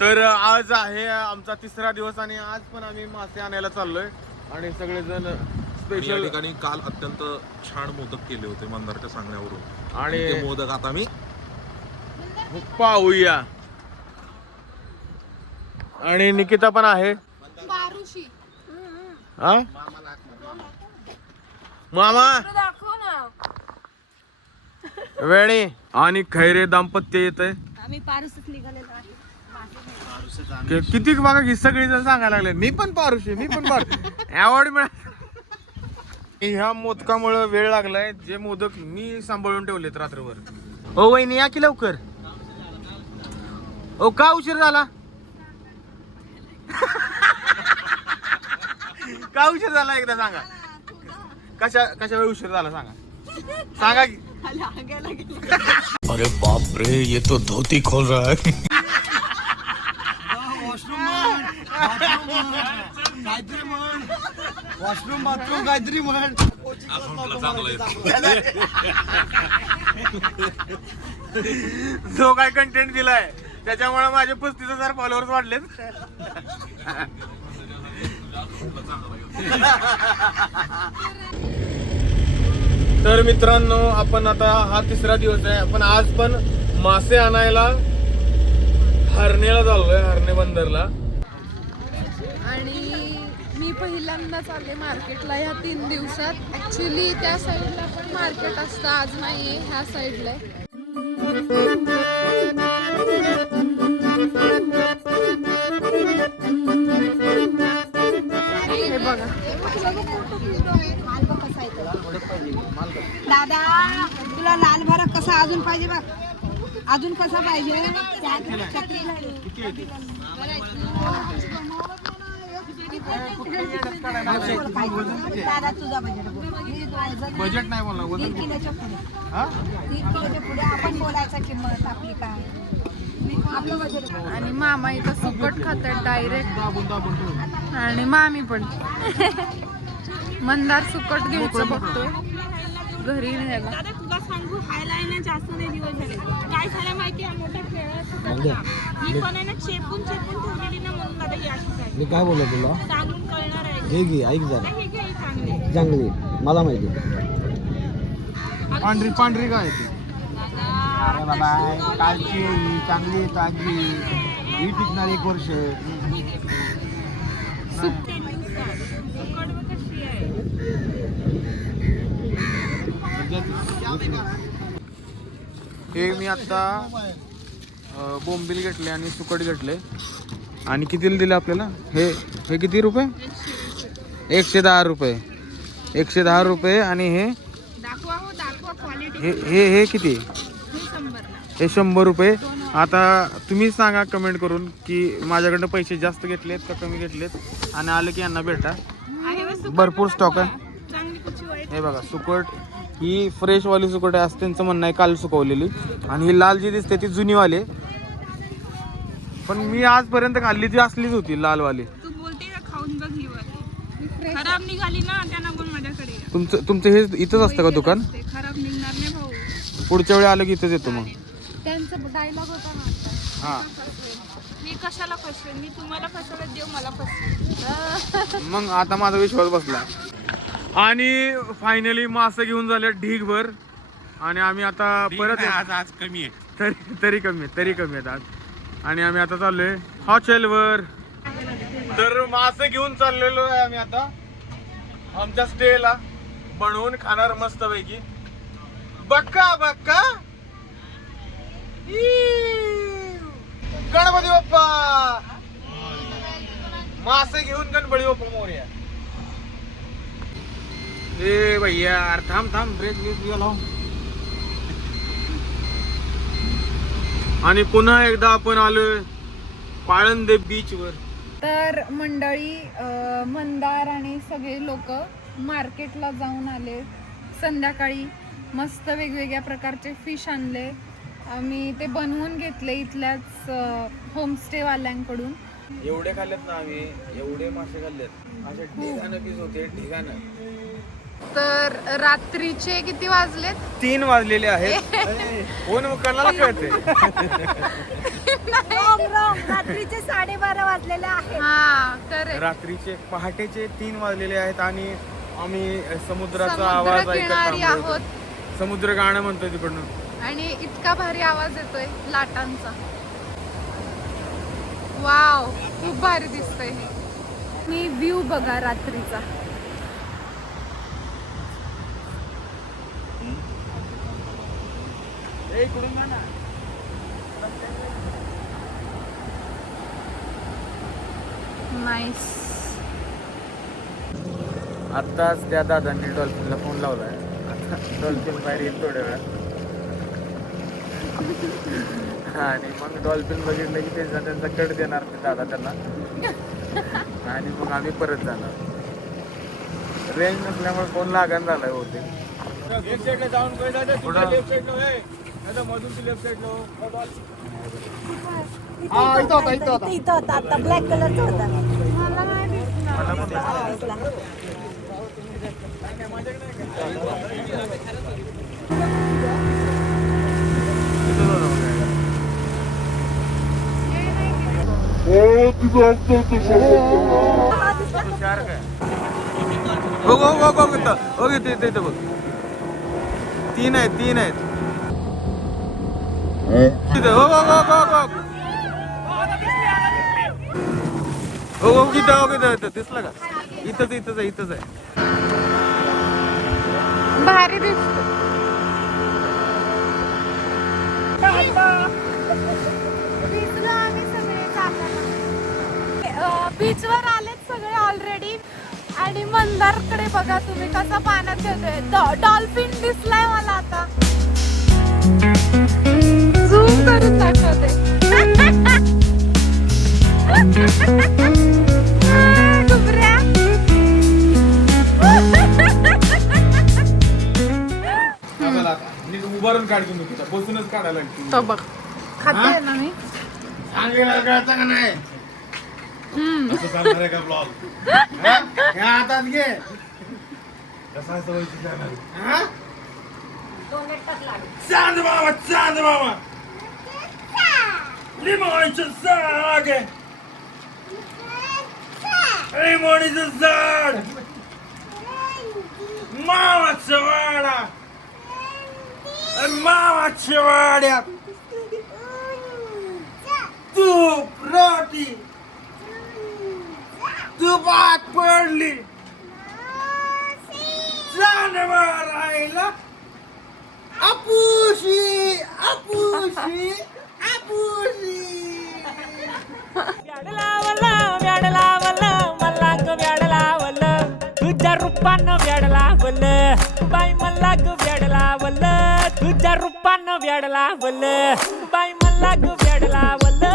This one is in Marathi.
तर आज आहे आमचा तिसरा दिवस आणि आज पण आम्ही मासे आणायला चाललोय आणि सगळेजण या स्पेशल ठिकाणी काल अत्यंत छान मोदक केले होते मंदारच्या सांगण्यावरून आणि ते मोदक आता मी पाहूया. आणि निकिता पण आहे. मारुशी हा मामा दाखव ना. वेणी आणि खैरे दाम्पत्य येत आहे. आम्ही पारुसच निघालेलो आहे. किती बघा की सगळी जण सांगायला लागले मी पण पारुशी अवॉर्ड मिळाला. ह्या मोदकामुळे वेळ लागलाय. जे मोदक मी सांभाळून ठेवलेत रात्रभर. ओ वहिनी या की लवकर. ओ का उशीर झाला? का उशीर झाला एकदा सांगा. कशा वेळ उशीर झाला सांगा की. अरे बाप रे, ये तो धोती खोल रहा है. वॉशरूम बाथरूम काहीतरी म्हण. जो काय कंटेंट दिलाय त्याच्यामुळे माझे 35,000 फॉलोअर्स वाढलेत. तर मित्रांनो आपण आता हा तिसरा दिवस आहे. आपण आज पण मासे आणायला हरणेला चाललोय, हरणे बंदरला. आणि मी पहिल्यांदाच आले मार्केटला ह्या 3 दिवसात. ऍक्च्युली त्या साईडला पण मार्केट असतं, आज नाहीये. ह्या साईडला हे बघा. दादा तुला लाल भरक कसा अजून पाहिजे बघ. अजून कसा पाहिजे. दादा तुझा बजेट नाही बोलला. 3 किलोच्या पुढे 3 किलोच्या पुढे आपण बोलायचा किंमत आपली काय आपलं बजेट. आणि मामा इथं सुकट खातात डायरेक्ट. आणि मामी पण मंदार सुकट घ्यायचं बघतोय घरी न्यायला. दादा तुला सांगू खायला आहे ना जास्त नाही दिवस झाले. काय झालं माहिती आहे मोठ्या खेळात ही पण आहे ना चेपून ठेवलेली ना म्हणून दादा ही अशीच आहे. मी काय बोललो तुला. सांगून कळणार आहे. हे घे ऐक जरा हे घे ही चांगली चांगली मला माहिती. पांढरी काय ती? अरे बाबा कालची ही चांगली ताजी ही टिकणार 1 वर्ष. सुकट बघ कशी आहे. हे मी आता बोंबील घेतले आणि सुकट घेतले. आणि कितीला दिले आपल्याला हे किती रुपये? 110 रुपये. 110 रुपये. आणि हे दाखवा क्वालिटी. हे किती? हे 100 ला. हे 100 रुपये. आता तुम्ही सांगा कमेंट करून की माझ्याकडनं पैसे जास्त घेतलेत का कमी घेतलेत. आणि आलं की यांना भेटा. आहे बघ सुकट भरपूर बघा स्टॉक आहे. चांगली कुठची वाईट. हे बघा सुकट ही फ्रेश वाली सुकट आहे असं त्यांचं म्हणणं आहे, काल सुकवलेली. आणि ही लाल जी दिसते ती जुनीवाली आहे. पण मी आजपर्यंत खाल्ली ती असलीच होती लालवाली. तू बोलते का खाऊन बघ ही वाली. खराब निघाली ना त्यांना बोल माझ्याकडे या. तुमचं हे इथंच असतं का दुकान? ते खराब निघणार नाही भाऊ. पुढच्या वेळी आलं की इथंच येतो मग. त्यांचा डायलॉग होता ना आता. हां मी कशाला फसवेन. मी तुम्हाला कशाला देऊ मला फसवेन. मग आता माझा विश्वास बसला. आणि फायनली मासे घेऊन झाले ढीगभर. आणि आम्ही आता परत आज कमी आहे. तरी कमी आहेत आज. आणि आम्ही आता चाललोय हॉटेलवर. तर मासे घेऊन चाललेलो आहे आम्ही आता आमच्या स्टेला. बनवून खाणार मस्त पैकी. बक्का गणपती बाप्पा. मासे घेऊन गणपती बाप्पा मोरया. ए भैया अरे थांब ब्रेक लाव. आणि पुन्हा एकदा आपण आलोय पाळंदे बीच वर. तर मंडळी मंदार आणि सगळे लोक मार्केटला जाऊन आले. संध्याकाळी मस्त वेगवेगळ्या प्रकारचे फिश आणले. आम्ही ते बनवून घेतले इथल्याच होमस्टे वाल्यांकडून. एवढे खाल्लेत ना आम्ही, एवढे मासे खाल्लेत. असे ढिगानं पीस होते ढिगानं. तर रात्रीचे किती वाजलेत? 3 वाजलेले आहेत. कोण कोणाला कळते. रात्रीचे 12:30 वाजलेले आहेत. हा करेक्ट. रात्रीचे पहाटेचे 3 वाजलेले आहेत आणि आम्ही समुद्राचा समुद्र आवाज ऐकत किनारी थांबलो आहोत होतो. समुद्र गाणं म्हणतोय तिकडनं. आणि इतका भारी आवाज येतोय लाटांचा. वाव, खूप भारी दिसतंय हे. मी व्ह्यू बघा रात्रीचा. नाईस. आत्ताच त्या दादांनी डॉल्फिनला फोन लावलाय. आता डॉल्फिन बाहेर येईल थोड्या वेळात आणि मग डॉल्फिन बघितलं की त्यांचा कट देणार ते दादा त्यांना आणि मग आम्ही परत जाणार. रेंज नसल्यामुळे फोन लागण झालाय होते. लेफ्ट साईडला जाऊन लेफ्ट साईडला मधून लेफ्ट साईडला. इथं होता आता ब्लॅक कलरचा होता. मला नाही दिसणार. इथला. बघ इथे बघ. 3 आहेत तिथे. हो किती दिसलं का? इथंच आहे. भारी दिसतो. बीचवर आलेत सगळे ऑलरेडी आणि मंदारकडे बघा तुम्ही कसा पाण्यात खेळतोय. डॉल्फिन दिसलाय मला आता. झूम करून दाखवते. डुबऱ्या. उभारून काढतो मी तुझा, बसूनच काढायला लागतो. तो बघ खाते ना मी. कळतं का नाही? असं चालणार आहे का ब्लॉग? ह्या हातात घे. कसा आहे सवयीची channel? हा? चांद मामा लिंबोळीचं झाड लिंबोळीचं झाड मामाच्या वाडा मामाच्या वाड्यात तूप रोटी तुपात पडली जानवर राहिला आपुशी आपुशी आपुशी. व्याड लावलं मला ग व्याड लावलं तुझ्या रूपानं व्याड लावलं बाई मला ग व्याड लावलं तुझ्या रूपानं व्याड लावलं बाई मला ग व्याड लावलं